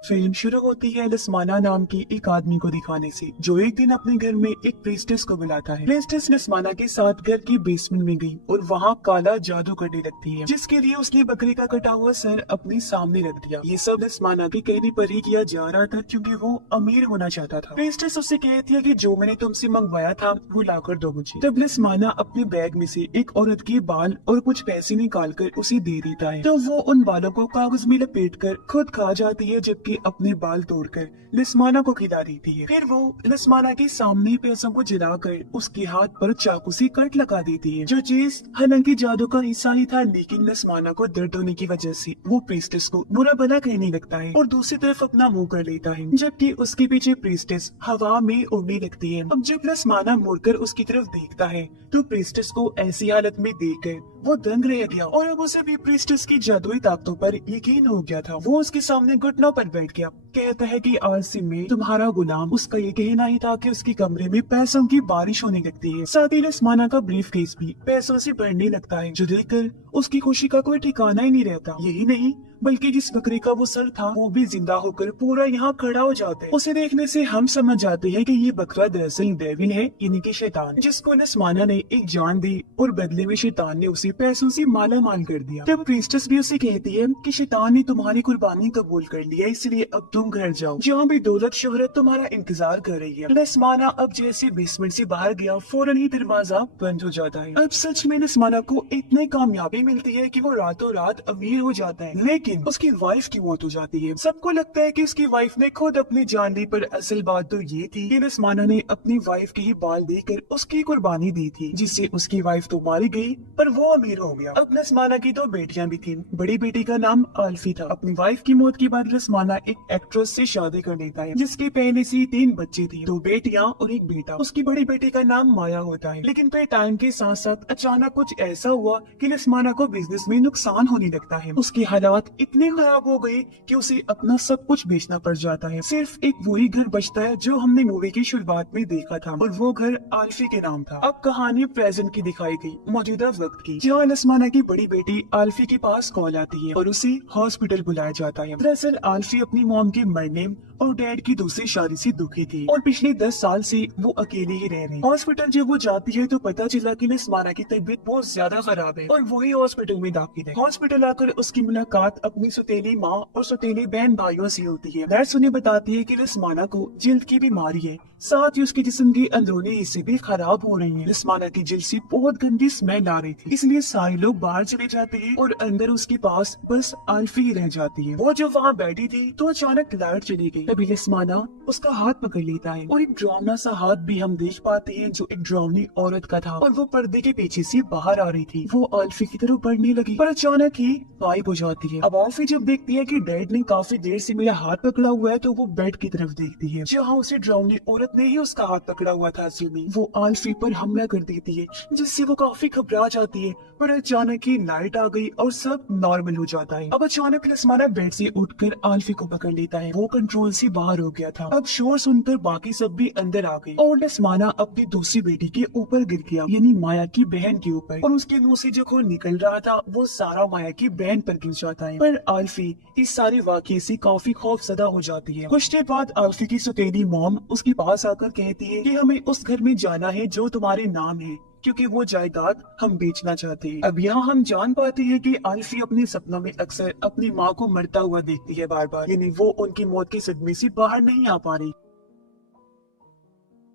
Film शुरू होती है लस्माना नाम की एक आदमी को दिखाने से, जो एक दिन अपने घर में एक प्रीस्टेस को बुलाता है। प्रीस्टेस लस्माना के साथ घर की बेसमेंट में गई और वहाँ काला जादू करने लगती है, जिसके लिए उसने बकरी का कटा हुआ सर अपने सामने रख दिया। ये सब लस्माना के कहने पर ही किया जा रहा था, क्योंकि वो अमीर होना चाहता था। प्रीस्टेस उससे कहती है कि जो मैंने तुमसे मंगवाया था वो लाकर दो मुझे। तब लस्माना अपने बैग में से एक औरत के बाल और कुछ पैसे निकाल कर उसे दे देता है, तो वो उन बालों को कागज में लपेट कर खुद खा जाती है, जबकि अपने बाल तोड़कर लस्माना को खिला देती है। फिर वो लस्माना के सामने पैसों को जलाकर उसके हाथ पर चाकू से कट लगा देती है, जो चीज हालांकि जादू का हिस्सा ही था, लेकिन लस्माना को दर्द होने की वजह से वो प्रीस्टेस को बुरा भला कहने लगता है और दूसरी तरफ अपना मुंह कर लेता है, जबकि उसके पीछे प्रीस्टेस हवा में उड़ने लगती है। अब जब लस्माना मुड़कर उसकी तरफ देखता है तो प्रीस्टेस को ऐसी हालत में देखकर वो दंग रह गया और अब उसे भी प्रीस्टेस की जादुई ताकतों पर यकीन हो गया था। वो उसके सामने घुटनों पर बैठ गया, कहता है कि आज से मैं तुम्हारा गुलाम। उसका ये कहना ही था कि उसके कमरे में पैसों की बारिश होने लगती है। साथ ही लस्माना का ब्रीफ केस भी पैसों से भरने लगता है, जो देखकर उसकी खुशी का कोई ठिकाना ही नहीं रहता। यही नहीं बल्कि जिस बकरी का वो सर था वो भी जिंदा होकर पूरा यहाँ खड़ा हो जाता है। उसे देखने से हम समझ जाते हैं कि ये बकरा दरअसल डेविल है, यानी कि शैतान, जिसको लस्माना ने एक जान दी और बदले में शैतान ने उसे पैसों से माला माल कर दिया। तब प्रीस्टेस भी उसे कहती है कि शैतान ने तुम्हारी कुर्बानी कबूल कर लिया, इसलिए अब तुम घर जाओ, जहाँ भी दौलत शोहरत तुम्हारा इंतजार कर रही है। लस्माना अब जैसे बेसमेंट से बाहर गया, फौरन ही दरवाजा बंद हो जाता है। अब सच में लस्माना को इतनी कामयाबी मिलती है कि वो रातों रात अमीर हो जाता है, लेकिन उसकी वाइफ की मौत हो जाती है। सबको लगता है कि उसकी वाइफ ने खुद अपनी जान ली, पर असल बात तो ये थी कि लस्माना ने अपनी वाइफ के ही बाल देकर उसकी कुर्बानी दी थी, जिससे उसकी वाइफ तो मारी गई पर वो अमीर हो गया। अब लस्माना की दो बेटियां भी थी। बड़ी बेटी का नाम आल्फी था। अपनी वाइफ की मौत के बाद लस्माना एक एक्ट्रेस से शादी कर लेता है, जिसके पहले से 3 बच्चे थे, 2 बेटियां और 1 बेटा। उसकी बड़ी बेटी का नाम माया होता है, लेकिन फिर टाइम के साथ साथ अचानक कुछ ऐसा हुआ कि लस्माना को बिजनेस में नुकसान होने लगता है। उसके हालात इतने खराब हो गए कि उसे अपना सब कुछ बेचना पड़ जाता है। सिर्फ एक वही घर बचता है जो हमने मूवी की शुरुआत में देखा था, और वो घर आल्फी के नाम था। अब कहानी प्रेजेंट की दिखाई गई, मौजूदा वक्त की, जहाँ लस्माना की बड़ी बेटी आल्फी के पास कॉल आती है और उसे हॉस्पिटल बुलाया जाता है। दरअसल आल्फी अपनी मॉम के मरने और डैड की दूसरी शादी से दुखी थी और पिछले 10 साल से वो अकेले ही रह रही। हॉस्पिटल जब वो जाती है तो पता चला कि लस्माना की तबीयत बहुत ज्यादा खराब है और वही हॉस्पिटल में दाखिल है। हॉस्पिटल आकर उसकी मुलाकात अपनी सौतेली माँ और सौतेली बहन भाइयों से होती है। नर्स उन्हें बताती है कि लस्माना को जल्द की बीमारी है, साथ ही उसके जिस्म के अंदरूनी हिस्से भी खराब हो रहे हैं। लस्माना की जल्द से बहुत गंदी स्मेल आ रही थी, इसलिए सारे लोग बाहर चले जाते हैं और अंदर उसके पास बस आल्फी ही रह जाती है। वो जब वहाँ बैठी थी तो अचानक लाइट चली गई। तभी लस्माना उसका हाथ पकड़ लेता है और एक डरावना सा हाथ भी हम देख पाते हैं, जो एक डरावनी औरत का था और वो पर्दे के पीछे से बाहर आ रही थी। वो आल्फी की तरफ बढ़ने लगी पर अचानक ही गायब हो जाती है। अब आल्फी जब देखती है कि डैड ने काफी देर से मेरा हाथ पकड़ा हुआ है, तो वो बेड की तरफ देखती है, जहाँ उसे डरावनी औरत ने ही उसका हाथ पकड़ा हुआ था। असल में वो आल्फी पर हमला कर देती है, जिससे वो काफी घबरा जाती है, पर अचानक ही लाइट आ गई और सब नॉर्मल हो जाता है। अब अचानक लस्माना बेड से उठकर आल्फी को पकड़ लेता है। वो कंट्रोल से बाहर हो गया था। अब शोर सुनकर बाकी सब भी अंदर आ गए और लस्माना अपनी दूसरी बेटी के ऊपर गिर गया, यानी माया की बहन के ऊपर, और उसके मुंह से जो खून निकल रहा था वो सारा माया की बहन पर गिर जाता है। पर आल्फी इस सारे वाकये से काफी खौफजदा हो जाती है। कुछ देर बाद आल्फी की सौतेली मॉम उसके पास आकर कहती है कि हमें उस घर में जाना है जो तुम्हारे नाम है, क्योंकि वो जायदाद हम बेचना चाहते हैं। अब यहाँ हम जान पाते हैं कि आल्फी अपने सपनों में अक्सर अपनी माँ को मरता हुआ देखती है बार बार, यानी वो उनकी मौत के सदमे से बाहर नहीं आ पा रही।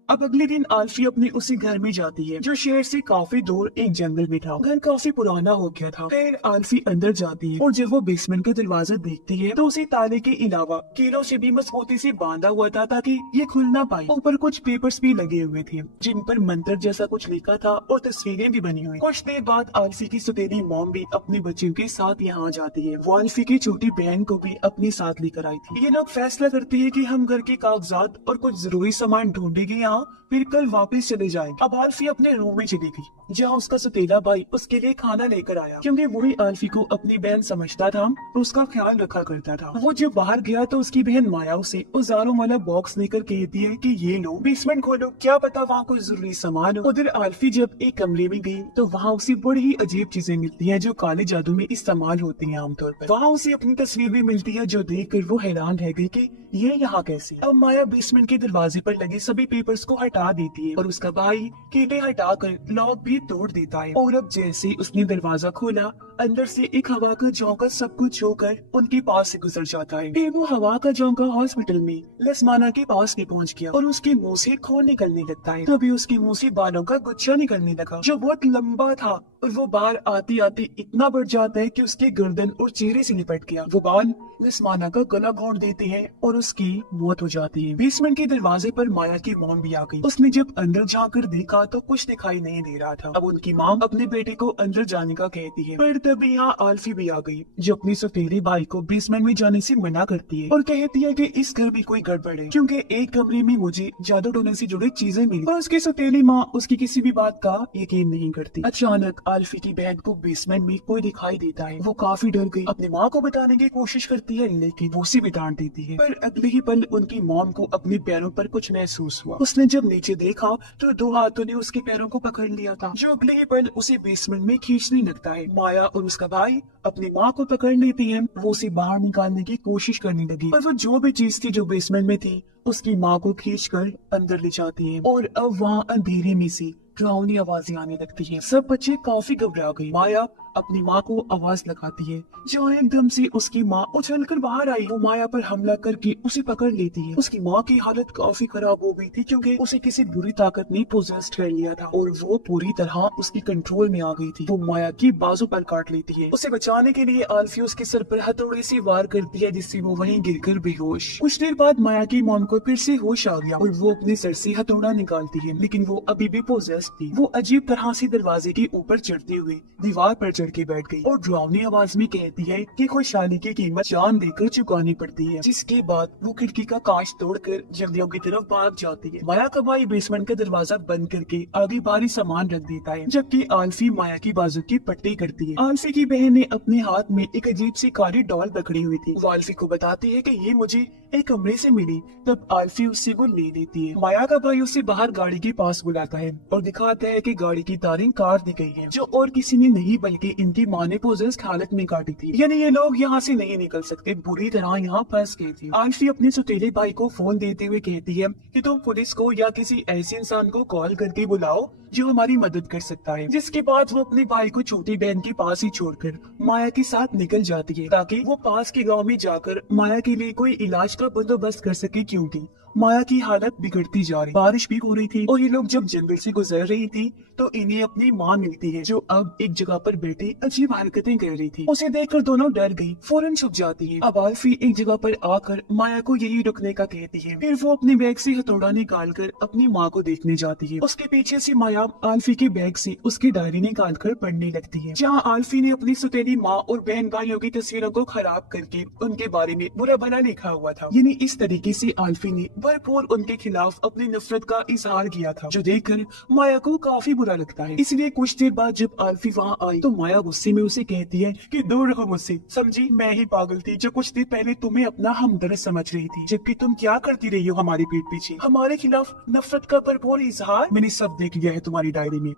अब अगले दिन आल्फी अपने उसी घर में जाती है, जो शहर से काफी दूर एक जंगल में था। घर काफी पुराना हो गया था। फिर आल्फी अंदर जाती है और जब वो बेसमेंट का दरवाजा देखती है तो उसे ताले के अलावा कीलों से भी मजबूती से बांधा हुआ था ताकि ये खुल ना पाए। ऊपर कुछ पेपर्स भी लगे हुए थे, जिन पर मंत्र जैसा कुछ लिखा था और तस्वीरें भी बनी हुई। कुछ देर बाद आल्फी की सौतेली मॉम भी अपने बच्चों के साथ यहाँ जाती है। वो आल्फी की छोटी बहन को भी अपने साथ लेकर आई थी। ये लोग फैसला करते हैं कि हम घर के कागजात और कुछ जरूरी सामान ढूंढेंगे यहाँ हाँ फिर कल वापस चले जाएंगे। अब आल्फी अपने रूम में चली गई जहाँ उसका सौतेला भाई उसके लिए खाना लेकर आया, क्योंकि वही आल्फी को अपनी बहन समझता था और उसका ख्याल रखा करता था। वो जब बाहर गया तो उसकी बहन माया उसे औजारों वाला बॉक्स लेकर कहती है कि ये लो, बेसमेंट खोलो, क्या पता वहाँ कोई जरूरी सामान हो। उधर आल्फी जब एक कमरे में गई तो वहाँ उसे बड़ी ही अजीब चीजें मिलती हैं जो काले जादू में इस्तेमाल होती हैं आमतौर पर। वहाँ उसे अपनी तस्वीर भी मिलती है जो देखकर वो हैरान रह गई कि ये यहाँ कैसे। अब माया बेसमेंट के दरवाजे पर लगे सभी पेपर्स को हटा देती है और उसका भाई केले हटाकर लॉक भी तोड़ देता है। और अब जैसे उसने दरवाजा खोला, अंदर से एक हवा का झोंका सब कुछ होकर उनके पास से गुजर जाता है। फिर वो हवा का झोंका हॉस्पिटल में लसमाना के पास में पहुंच गया और उसके मुंह से खून निकलने लगता है। तभी उसके मुंह से बालों का गुच्छा निकलने लगा जो बहुत लंबा था और वो बाल आते आते इतना बढ़ जाता है कि उसके गर्दन और चेहरे से लिपट गया। वो बाल लसमाना का गला घोंट देते हैं और उसकी मौत हो जाती है। बेसमेंट के दरवाजे पर माया की मॉम भी आ गई। उसने जब अंदर जाकर देखा तो कुछ दिखाई नहीं दे रहा था। अब उनकी मॉम अपने बेटे को अंदर जाने का कहती है, पर तभी यहाँ आल्फी भी आ गई जो अपने सौतेले भाई को बेसमेंट में जाने से मना करती है और कहती है कि इस घर में कोई गड़बड़ है, क्योंकि एक कमरे में मुझे जादू टोने से जुड़ी चीजें मिली। और उसकी सौतेली माँ उसकी किसी भी बात का यकीन नहीं करती। अचानक आल्फी की बहन को बेसमेंट में कोई दिखाई देता है। वो काफी डर गई, अपनी माँ को बताने की कोशिश करती है लेकिन वो उसे भी डांट देती है। पर अगले ही पल उनकी मॉम को अपने पैरों पर कुछ महसूस हुआ। उसने जब नीचे देखा तो दो हाथों ने उसके पैरों को पकड़ लिया था जो अगले ही पल उसे बेसमेंट में खींचने लगता है। माया और उसका भाई अपनी माँ को पकड़ लेती है। वो उसे बाहर निकालने की कोशिश करने लगी पर वो जो भी चीज थी जो बेसमेंट में थी उसकी माँ को खींचकर अंदर ले जाती है और अब वहाँ अंधेरे में से डरावनी आवाजें आने लगती हैं। सब बच्चे काफी घबरा गए। माया अपनी माँ को आवाज लगाती है जो एकदम से उसकी माँ उछलकर बाहर आई। वो माया पर हमला करके उसे पकड़ लेती है। उसकी माँ की हालत काफी खराब हो गई थी क्योंकि उसे किसी बुरी ताकत ने पोजेस्ट कर लिया था और वो पूरी तरह उसकी कंट्रोल में आ गई थी। वो माया की बाजू पर काट लेती है। उसे बचाने के लिए आल्फी उसके सर पर हथौड़े से वार करती है जिससे वो वहीं गिरकर बेहोश। कुछ देर बाद माया की मॉम को फिर से होश आ गया और वो अपने सर से हथौड़ा निकालती है लेकिन वो अभी भी पोजेस्ट थी। वो अजीब तरह से दरवाजे के ऊपर चढ़ते हुए दीवार पर चढ़ के बैठ गई और डरावनी आवाज में कहती है कि खुशहाली की कीमत जान देकर चुकानी पड़ती है। जिसके बाद वो खिड़की का कांच तोड़कर जंगलियों की तरफ भाग जाती है। माया का भाई बेसमेंट का दरवाजा बंद करके आगे भारी सामान रख देता है जबकि आल्फी माया की बाजू की पट्टी करती है। आल्फी की बहन ने अपने हाथ में एक अजीब सी काली डॉल पकड़ी हुई थी। वो आल्फी को बताती है कि ये मुझे एक कमरे से मिली। तब आल्फी उससे वो ले लेती है। माया का भाई उसे बाहर गाड़ी के पास बुलाता है और दिखाता है कि गाड़ी की तारें काट दी गई हैं, जो और किसी ने नहीं बल्कि इनकी माँ ने पोजेस्ड हालत में काटी थी। यानी ये लोग यहाँ से नहीं निकल सकते, बुरी तरह यहाँ फंस गए थे। आल्फी अपने सौतेले भाई को फोन देते हुए कहती है कि तुम पुलिस को या किसी ऐसे इंसान को कॉल करके बुलाओ जो हमारी मदद कर सकता है। जिसके बाद वो अपने भाई को छोटी बहन के पास ही छोड़कर माया के साथ निकल जाती है ताकि वो पास के गांव में जाकर माया के लिए कोई इलाज का बंदोबस्त कर सके, क्योंकि माया की हालत बिगड़ती जा रही। बारिश भी हो रही थी और ये लोग जब जंगल से गुजर रही थी तो इन्हें अपनी माँ मिलती है जो अब एक जगह पर बैठी अजीब हरकतें कर रही थी। उसे देखकर दोनों डर गई, फौरन छुप जाती है। अब आल्फी एक जगह पर आकर माया को यही रुकने का कहती है। फिर वो अपने बैग से हथौड़ा निकाल कर अपनी माँ को देखने जाती है। उसके पीछे से माया आल्फी के बैग से उसकी डायरी निकाल कर पढ़ने लगती है जहाँ आल्फी ने अपनी सौतेली माँ और बहन भाइयों की तस्वीरों को खराब करके उनके बारे में बुरा भला लिखा हुआ था। यानी इस तरीके से आल्फी ने भरपूर उनके खिलाफ अपनी नफरत का इजहार किया था जो देखकर माया को काफी बुरा लगता है। इसलिए कुछ देर बाद जब आल्फी वहाँ आई तो माया गुस्से में उसे कहती है कि दूर रहो मुझसे, समझी मैं ही पागल थी जो कुछ देर पहले तुम्हें अपना हमदर्द समझ रही थी, जबकि तुम क्या करती रही हो हमारी पीठ पीछे हमारे खिलाफ नफरत का भरपूर इजहार। मैंने सब देख लिया है तुम्हारी डायरी में।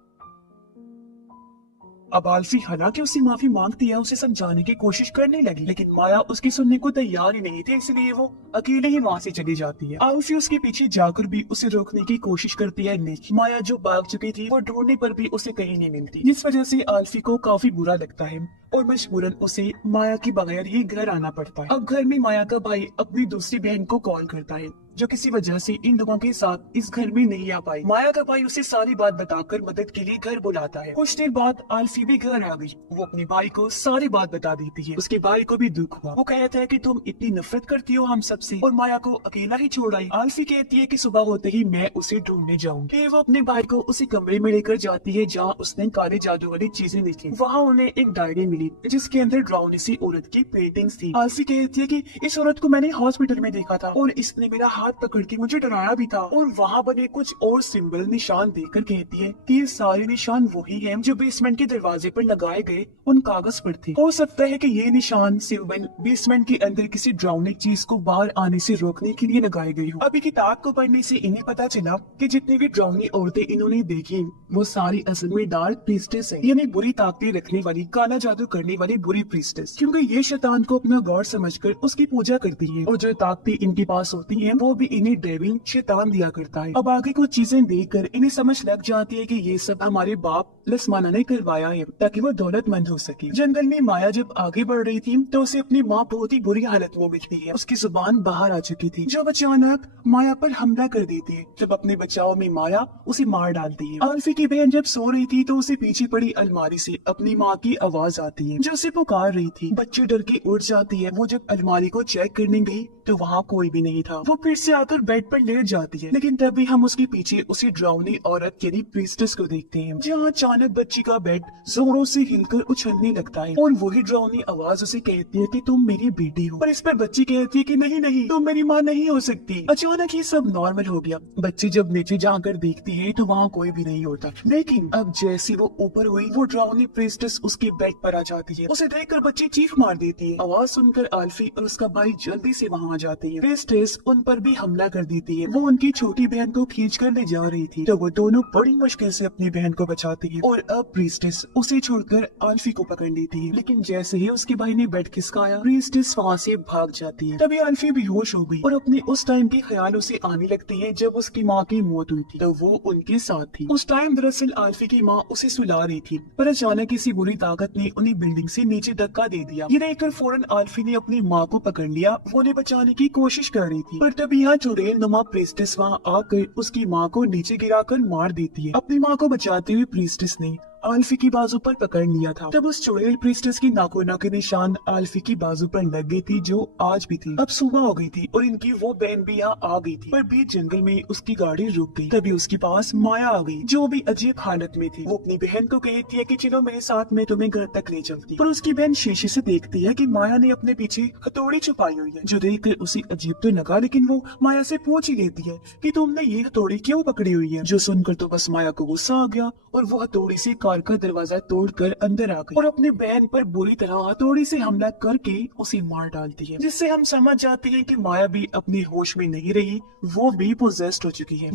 अब आल्फी हालांकि उससे माफी मांगती है, उसे समझाने की कोशिश करने लगी लेकिन माया उसकी सुनने को तैयार ही नहीं थी, इसलिए वो अकेले ही वहाँ से चली जाती है। आल्फी उसके पीछे जाकर भी उसे रोकने की कोशिश करती है लेकिन माया जो भाग चुकी थी वो ढूंढने पर भी उसे कहीं नहीं मिलती, जिस वजह से आल्फी को काफी बुरा लगता है और मजबूरन उसे माया के बगैर ही घर आना पड़ता है। अब घर में माया का भाई अपनी दूसरी बहन को कॉल करता है जो किसी वजह से इन लोगों के साथ इस घर में नहीं आ पाई। माया का भाई उसे सारी बात बताकर मदद के लिए घर बुलाता है। कुछ देर बाद आल्फी भी घर आ गई। वो अपने भाई को सारी बात बता देती है। उसके भाई को भी दुख हुआ। वो कहता है कि तुम इतनी नफरत करती हो हम सबसे और माया को अकेला ही छोड़ आई। आल्फी कहती है कि सुबह होते ही मैं उसे ढूंढने जाऊंगी। फिर वो अपने भाई को उसी कमरे में लेकर जाती है जहाँ उसने काले जादू वाली चीजें लिखी। वहाँ उन्हें एक डायरी मिली जिसके अंदर डरावनी सी औरत की पेंटिंग्स थी। आल्फी कहती है कि इस औरत को मैंने हॉस्पिटल में देखा था और इसने मेरा हाथ पकड़ के मुझे डराया भी था और वहाँ बने कुछ और सिंबल निशान देखकर कहती है कि ये सारे निशान वही हैं जो बेसमेंट के दरवाजे पर लगाए गए उन कागज पर थे। हो सकता है कि ये निशान सिंबल बेसमेंट के अंदर किसी ड्राउनिंग चीज को बाहर आने से रोकने के लिए लगाए गए हो। अभी किताब को पढ़ने से इन्हें पता चला कि जितनी भी ड्राउनिंग औरतें इन्होंने देखी वो सारी असल में डार्क प्रीस्टेस है, यानी बुरी ताकतें रखने वाली, काला जादू करने वाली बुरी प्रीस्टेस, क्योंकि ये शैतान को अपना गॉड समझकर उसकी पूजा करती है और जो ताकतें इनके पास होती हैं वो भी इन्हें डेविल शैतान दिया करता है। अब आगे कुछ चीजें देखकर इन्हें समझ लग जाती है कि ये सब हमारे बाप लसमाना ने करवाया है ताकि वो दौलतमंद हो सके। जंगल में माया जब आगे बढ़ रही थी तो उसे अपनी माँ बहुत ही बुरी हालत में मिलती है। उसकी जुबान बाहर आ चुकी थी जो अचानक माया पर हमला कर देती है। जब अपने बचाव में माया उसे मार डालती है। आल्फी की बहन जब सो रही थी तो उसे पीछे पड़ी अलमारी से अपनी माँ की आवाज आती है जो उसे पुकार रही थी। बच्ची डर के उठ जाती है। वो जब अलमारी को चेक करने गई तो वहाँ कोई भी नहीं था। वो फिर से आकर बेड पर लेट जाती है, लेकिन तभी हम उसके पीछे उसी ड्राउनी औरत यानी प्रीस्टेस को देखते हैं जहाँ अचानक बच्ची का बेड जोरों से हिलकर उछलने लगता है और वही ड्राउनी आवाज उसे कहती है कि तुम मेरी बेटी हो। पर इस पर बच्ची कहती है कि नहीं नहीं, तुम मेरी माँ नहीं हो सकती। अचानक ये सब नॉर्मल हो गया। बच्ची जब नीचे जाकर देखती है तो वहाँ कोई भी नहीं होता, लेकिन अब जैसी वो ऊपर हुई वो ड्राउनी प्रीस्टेस उसके बेड पर आ जाती है। उसे देखकर बच्ची चीख मार देती है। आवाज सुनकर आल्फी और उसका भाई जल्दी से वहाँ जाती है। प्रीस्टेस उन पर भी हमला कर देती है। वो उनकी छोटी बहन को खींच कर ले जा रही थी तो वो दोनों बड़ी मुश्किल से अपनी बहन को बचाती है और अब प्रीस्टेस उसे छोड़कर आल्फी को पकड़ लेती है। लेकिन जैसे ही उसके भाई ने बेड खिसकाया प्रीस्टेस वहाँ से भाग जाती है। तभी आल्फी बेहोश हो गई और अपने उस टाइम के ख्याल उसे आने लगते हैं जब उसकी माँ की मौत हुई थी तो वो उनके साथ थी। उस टाइम दरअसल आल्फी की माँ उसे सुला रही थी पर अचानक किसी बुरी ताकत ने उन्हें बिल्डिंग से नीचे धक्का दे दिया। ये देखकर फौरन आल्फी ने अपनी माँ को पकड़ लिया। वो उन्हें बचाने की कोशिश कर रही थी पर तभी यहाँ चुड़ैल नुमा प्रीस्टेस वहाँ आकर उसकी माँ को नीचे गिराकर मार देती है। अपनी माँ को बचाते हुए प्रीस्टेस ने आल्फी की बाजू पर पकड़ लिया था। तब उस चुड़ैल प्रीस्टेस की नाखूनों के निशान आल्फी की बाजू पर लग गई थी जो आज भी थी। अब सुबह हो गई थी और इनकी वो बहन भी यहाँ आ गई थी पर बीच जंगल में उसकी गाड़ी रुक गई। तभी उसके पास माया आ गई जो भी अजीब हालत में थी। वो अपनी बहन को कहती है कि चलो मेरे साथ में तुम्हें घर तक ले चलती, पर उसकी बहन शीशे से देखती है कि माया ने अपने पीछे हथौड़ी छुपाई हुई है जो देखकर उसे अजीब तो लगा, लेकिन वो माया से पूछ ही लेती है कि तुमने ये हथौड़ी क्यों पकड़ी हुई है। जो सुनकर तो बस माया को गुस्सा आ गया और वो हथौड़ी से कार का दरवाजा तोड़कर अंदर आ गई और अपनी बहन पर बुरी तरह हथौड़ी से हमला करके उसे मार डालती है, जिससे हम समझ जाते हैं कि माया भी अपने होश में नहीं रही, वो भी पोजेस्ड हो चुकी है।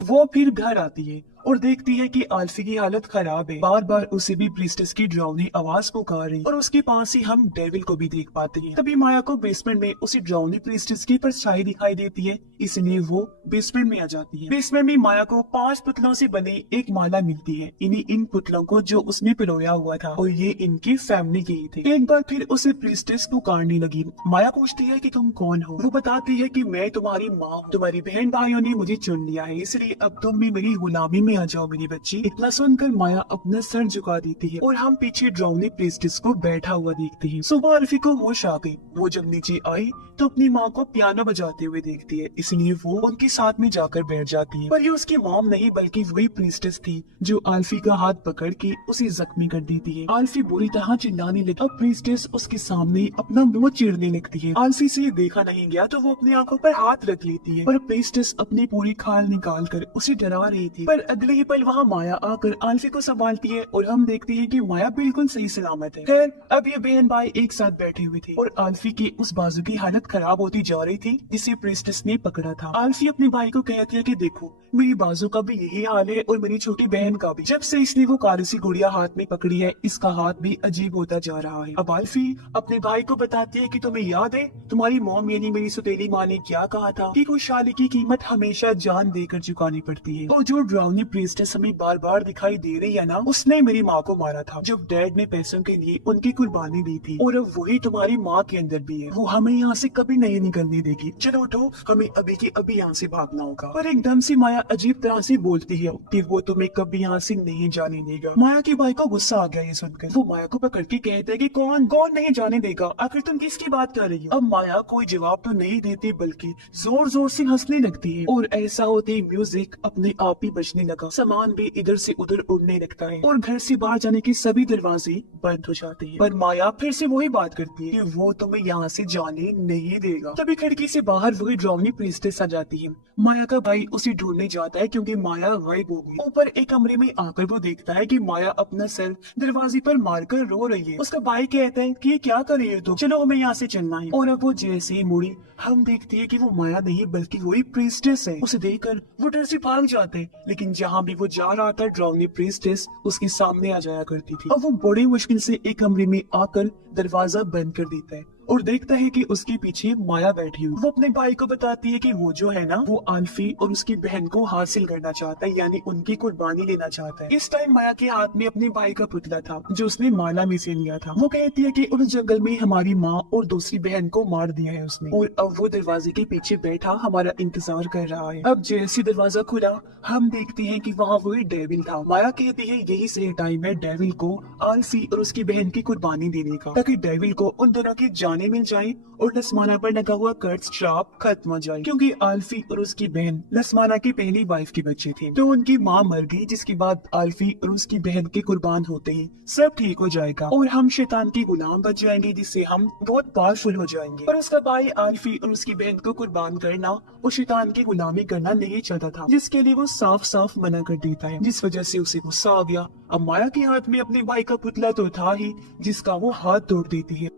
वो फिर घर आती है और देखती है कि आल्फी की हालत खराब है। बार बार उसे भी प्रीस्टेस की ड्राउनी आवाज पुकार रही और उसके पास ही हम डेविल को भी देख पाते हैं। तभी माया को बेसमेंट में उसी ड्राउनी प्रीस्टेस की परछाई दिखाई देती है, इसलिए वो बेसमेंट में आ जाती है। बेसमेंट में माया को 5 पुतलों से बनी एक माला मिलती है। इन्हीं इन पुतलों को जो उसने पिरोया हुआ था और ये इनकी फैमिली के ही थे। एक बार फिर उसे प्रीस्टेस पुकारने लगी। माया पूछती है कि तुम कौन हो। वो बताती है कि मैं तुम्हारी माँ हूँ। तुम्हारी बहन भाइयों ने मुझे चुन लिया है, इसलिए अब तुम भी मेरी गुलामी में आ जाओ मेरी बच्ची। इतना सुनकर माया अपना सर झुका देती है और हम पीछे ड्राउनी प्रीस्टेस को बैठा हुआ देखते हैं। सुबह आल्फी को होश आ गई। वो जब नीचे आई तो अपनी माँ को पियानो बजाते हुए देखती है, इसलिए वो उनके साथ में जाकर बैठ जाती है। पर ये उसकी मॉम नहीं बल्कि वही प्रीस्टेस थी जो आल्फी का हाथ पकड़ के उसे जख्मी कर देती है। आल्फी बुरी तरह चिल्लाने लगी। अब प्रीस्टेस उसके सामने अपना मुंह चीरने लगती है। आल्फी से देखा नहीं गया तो वो अपनी आंखों पर हाथ रख लेती है, पर प्रीस्टेस अपनी पूरी खाल निकाल कर उसे डरा रही थी। पर अगले ही पल वहाँ माया आकर आल्फी को संभालती है और हम देखते हैं कि माया बिल्कुल सही सलामत है। खैर अब ये बहन भाई एक साथ बैठे हुए थे और आल्फी के उस बाजू की हालत खराब होती जा रही थी जिसे प्रीस्टेस ने पकड़ा था। आल्फी अपने भाई को कहती है कि देखो मेरी बाजू का भी यही हाल है और मेरी छोटी बहन का भी। जब से इसने वो काली सी गुड़िया हाथ में पकड़ी है इसका हाथ भी अजीब होता जा रहा है। अब आल्फी अपने भाई को बताती है कि तुम्हें याद है तुम्हारी मॉम यानी मेरी सौतेली माँ ने क्या कहा था कि खुशहाली की कीमत हमेशा जान देकर चुकानी पड़ती है। और जो ड्राउनी प्रीस्टेस हमें बार बार दिखाई दे रही है ना, उसने मेरी माँ को मारा था जब डैड ने पैसों के लिए उनकी कुर्बानी दी थी और अब वही तुम्हारी माँ के अंदर भी है। वो हमें यहाँ से कभी नहीं निकलने देगी। चलो उठो, हमें अभी के अभी यहाँ से भागना होगा। पर एकदम से माया अजीब तरह से बोलती है कि वो तुम्हें कभी यहाँ से नहीं जाने देगा। माया के भाई को गुस्सा आ गया ये सुनकर। वो माया को पकड़ के कहते हैं कि कौन कौन नहीं जाने देगा, आखिर तुम किसकी बात कर रही हो। अब माया कोई जवाब तो नहीं देती बल्कि जोर जोर से हंसने लगती है और ऐसा होते ही म्यूजिक अपने आप ही बजने लगा। का सामान भी इधर से उधर उड़ने लगता है और घर से बाहर जाने के सभी दरवाजे बंद हो जाते हैं। पर माया फिर से वही बात करती है कि वो तुम्हें यहाँ से जाने नहीं देगा। तभी खिड़की से बाहर वही ड्राउनी प्रिंसेस आ जाती है। माया का भाई उसे ढूंढने जाता है क्योंकि माया गायब हो गई। ऊपर एक कमरे में आकर वो देखता है कि माया अपना सर दरवाजे पर मारकर रो रही है। उसका भाई कहता है कि ये क्या कर रही है तुम, चलो हमें यहाँ से चलना है। और अब वो जैसे ही मुड़ी हम देखती है कि वो माया नहीं बल्कि वही प्रिंसेस है। उसे देखकर वो डर से भाग जाते हैं, लेकिन जहाँ भी वो जा रहा था ड्राउनी प्रिंसेस उसके सामने आ जाया करती थी। अब वो बड़ी मुश्किल से एक कमरे में आकर दरवाजा बंद कर देता है और देखता है कि उसके पीछे माया बैठी हुई। वो अपने भाई को बताती है कि वो जो है ना वो आल्फी और उसकी बहन को हासिल करना चाहता है, यानी उनकी कुर्बानी लेना चाहता है। इस टाइम माया के हाथ में अपने भाई का पुतला था जो उसने माला में से लिया था। वो कहती है कि उस जंगल में हमारी माँ और दूसरी बहन को मार दिया है उसने, और अब वो दरवाजे के पीछे बैठा हमारा इंतजार कर रहा है। अब जैसे दरवाजा खुला हम देखते हैं कि वहाँ वही डेविल था। माया कहती है यही सही टाइम है डेविल को आल्फी और उसकी बहन की कुर्बानी देने का, ताकि डेविल को उन दोनों की जाने मिल जाए और लसमाना पर लगा हुआ कर्ज श्राप खत्म हो जाए। क्योंकि आल्फी और उसकी बहन लसमाना की पहली वाइफ के बच्चे थे, तो उनकी माँ मर गई, जिसके बाद आल्फी और उसकी बहन के कुर्बान होते ही सब ठीक हो जाएगा और हम शैतान के गुलाम बच जाएंगे, जिससे हम बहुत पावरफुल हो जाएंगे। और उसका भाई आल्फी और उसकी बहन को कुर्बान करना और शैतान की गुलामी करना नहीं चाहता था, जिसके लिए वो साफ साफ मना कर देता है, जिस वजह से उसे गुस्सा आ गया। अब माया के हाथ में अपने भाई का पुतला तो था ही, जिसका वो हाथ तोड़ देती है।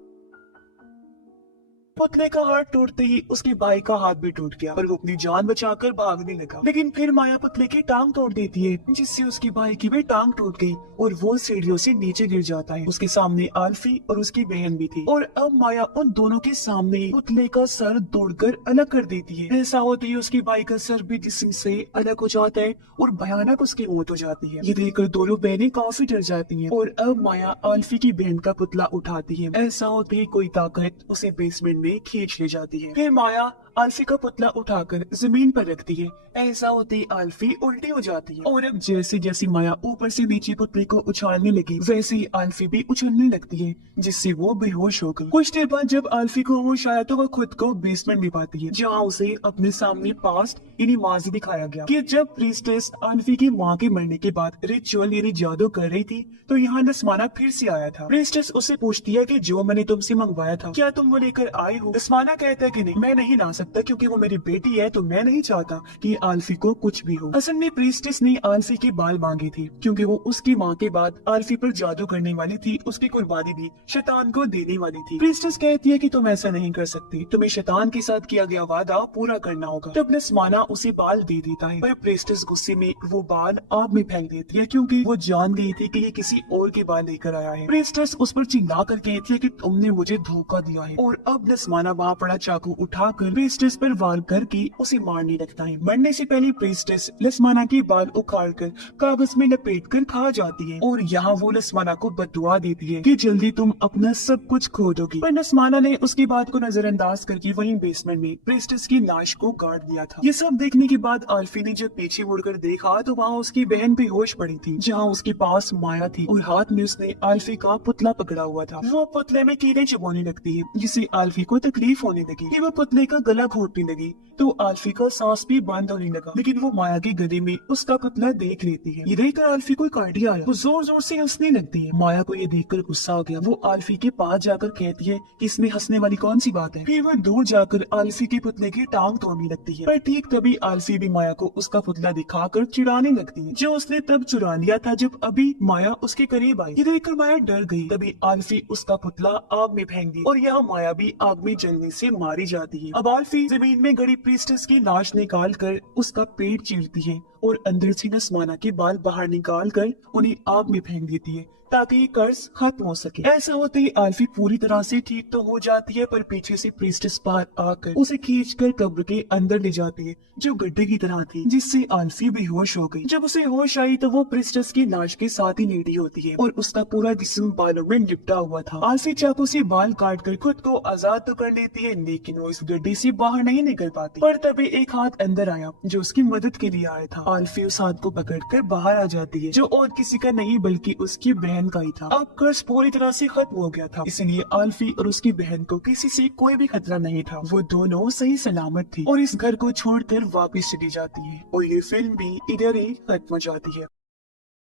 पुतले का हाथ टूटते ही उसके भाई का हाथ भी टूट गया, पर वो अपनी जान बचाकर भागने लगा। लेकिन फिर माया पुतले की टांग तोड़ देती है, जिससे उसके भाई की भी टांग टूट गई और वो सीढ़ियों से नीचे गिर जाता है। उसके सामने आल्फी और उसकी बहन भी थी, और अब माया उन दोनों के सामने ही पुतले का सर तोड़कर अलग कर देती है। ऐसा होते ही उसके भाई का सर भी जिस्म से अलग हो जाता है और भयानक उसकी मौत हो जाती है। ये देखकर दोनों बहनें काफी डर जाती हैं और अब माया आल्फी की बहन का पुतला उठाती है। ऐसा होते ही कोई ताकत उसे बेसमेंट में खींच ले जाती है। फिर माया आल्फी का पुतला उठाकर जमीन पर रखती है। ऐसा होते ही आल्फी उल्टी हो जाती है और अब जैसे जैसे माया ऊपर से नीचे पुतले को उछालने लगी, वैसे ही आल्फी भी उछलने लगती है, जिससे वो बेहोश हो गई। कुछ देर बाद जब आल्फी को होश आया तो वो खुद को बेसमेंट में पाती है, जहाँ उसे अपने सामने पास्ट यानी माजी दिखाया गया कि जब प्रीस्टेस आल्फी की माँ के मरने के बाद रिचुअल यानी जादू कर रही थी, तो यहाँ लसमाना फिर से आया था। प्रीस्टेस उसे पूछती है कि जो मैंने तुमसे मंगवाया था क्या तुम वो लेकर आए हो। लसमाना कहता है कि नहीं, मैं नहीं ला सकता क्योंकि वो मेरी बेटी है, तो मैं नहीं चाहता कि आल्फी को कुछ भी हो। असल में प्रीस्टेस ने आल्फी के बाल मांगे थे क्योंकि वो उसकी माँ के बाद आल्फी पर जादू करने वाली थी, उसकी कुर्बानी भी शैतान को देने वाली थी। प्रीस्टेस कहती है कि तुम ऐसा नहीं कर सकती, तुम्हें शैतान के साथ किया गया वादा पूरा करना होगा। तब लसमाना उसे बाल दे देता है, पर प्रीस्टेस गुस्से में वो बाल आग में फेंक देती है क्योंकि वो जान गई थी कि ये किसी और के बाल लेकर आया है। प्रीस्टेस उस पर चिल्ला कर कहती है कि तुमने मुझे धोखा दिया है, और अब लसमाना वहाँ पड़ा चाकू उठाकर प्रीस्टेस पर वार करके उसे मारने लगता है। मरने से पहले प्रीस्टेस लसमाना के बाल उखाड़कर कागज में लपेट कर खा जाती है और यहाँ वो लसमाना को बददुआ देती है कि जल्दी तुम अपना सब कुछ खो दोगी। पर लसमाना ने उसकी बात को नजरअंदाज करके वहीं बेसमेंट में प्रीस्टेस की लाश को गाड़ दिया था। ये सब देखने के बाद आल्फी ने जब पीछे मुड़कर देखा तो वहाँ उसकी बहन बेहोश पड़ी थी, जहाँ उसके पास माया थी और हाथ में उसने आल्फी का पुतला पकड़ा हुआ था। वो पुतले में कीड़े चुभने लगती है, जिससे आल्फी को तकलीफ होने लगी कि वो पुतले का गला घोटने लगी, तो आल्फी का सांस भी बंद होने लगा। लेकिन वो माया के गले में उसका पुतला देख लेती है। ये देखकर आल्फी को काटिया आया, वो जोर जोर से हंसने लगती है। माया को ये देखकर गुस्सा आ गया। वो आल्फी के पास जाकर कहती है कि इसमें हंसने वाली कौन सी बात है। फिर वो दूर जाकर आल्फी के पुतले की टांग तोड़ने लगती है, पर ठीक तभी आल्फी भी माया को उसका पुतला दिखाकर चिढ़ाने लगती है, जो उसने तब चुरा लिया था जब अभी माया उसके करीब आई। ये देखकर माया डर गई। तभी आल्फी उसका पुतला आग में फेंक दी और यहाँ माया भी आग में जलने से मारी जाती है। अब आल्फी जमीन में गड़ी प्रीस्टेस की लाश निकाल कर उसका पेट चीरती है और अंदर से लसमाना के बाल बाहर निकाल कर उन्हें आग में फेंक देती है ताकि ये कर्ज खत्म हो सके। ऐसा होते ही आल्फी पूरी तरह से ठीक तो हो जाती है, पर पीछे से प्रीस्टेस बाहर आकर उसे खींचकर कब्र के अंदर ले जाती है, जो गड्ढे की तरह थी, जिससे आल्फी बेहोश हो गई। जब उसे होश आई तो वो प्रीस्टेस की लाश के साथ ही लेटी होती है और उसका पूरा जिस्म बालों में लिपटा हुआ था। आल्फी चाकू से बाल काट कर खुद को आजाद तो कर लेती है, लेकिन वो इस गड्ढे से बाहर नहीं निकल पाती। पर तभी एक हाथ अंदर आया जो उसकी मदद के लिए आया था। आल्फी उस हाथ को पकड़कर बाहर आ जाती है, जो और किसी का नहीं बल्कि उसकी बहन का ही था। अब कर्ज पूरी तरह से खत्म हो गया था, इसलिए आल्फी और उसकी बहन को किसी से कोई भी खतरा नहीं था। वो दोनों सही सलामत थी और इस घर को छोड़कर वापस चली जाती है और ये फिल्म भी इधर ही खत्म हो जाती है।